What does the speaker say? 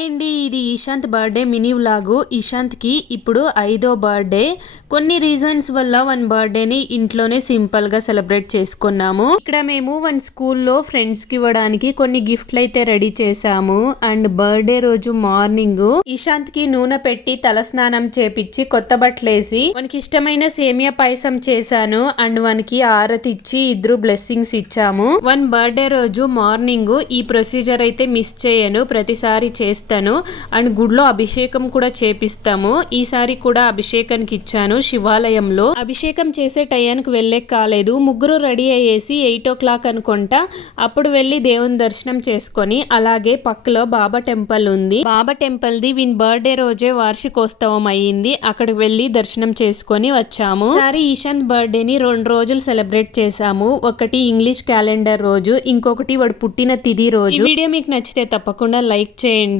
Hi అండి, ఇది Ishant birthday mini vlog. ఇషాంత్కి ఇప్పుడు 5వ బర్త్డే. కొన్ని రీజన్స్ వల్ల వన్ బర్త్డేని ఇంట్లోనే సింపుల్ గా సెలబ్రేట్ చేసుకున్నాము. ఇక్కడ మేము వన్ స్కూల్లో ఫ్రెండ్స్ కి ఇవ్వడానికి కొన్ని గిఫ్ట్లు అయితే రెడీ చేసాము. అండ్ బర్త్డే రోజు మార్నింగ్ ఇషాంత్ కి నూనె పెట్టి తలస్నానం చేపించి కొత్త బట్టలేసి వానికి ఇష్టమైన సేమియా పాయసం చేశాను. అండ్ వానికి ఆరతి ఇచ్చి ఇద్దరు బ్లెస్సింగ్స్ ఇచ్చాము. వన్ బర్త్డే రోజు మార్నింగ్ ఈ ప్రొసీజర్ అయితే మిస్ చేయను, ప్రతిసారి చేస్తాను. అండ్ గుడిలో అభిషేకం కూడా చేపిస్తాము. ఈసారి కూడా అభిషేకానికి ఇచ్చాను శివాలయంలో. అభిషేకం చేసే టయానికి వెళ్ళే కాలేదు. ముగ్గురు రెడీ అయ్యేసి 8 o'clock అనుకుంటా అప్పుడు వెళ్ళి దేవుని దర్శనం చేసుకొని అలాగే పక్కలో బాబా టెంపుల్ ఉంది. బాబా టెంపుల్ ది వీన్ బర్త్డే రోజే వార్షికోత్సవం అయ్యింది. అక్కడికి వెళ్ళి దర్శనం చేసుకొని వచ్చాము. ఈసారి ఇషాంత్ బర్త్డేని 2 రోజులు సెలబ్రేట్ చేసాము. ఒకటి ఇంగ్లీష్ క్యాలెండర్ రోజు, ఇంకొకటి వాడు పుట్టిన తిథి రోజు. వీడియో మీకు నచ్చితే తప్పకుండా లైక్ చేయండి.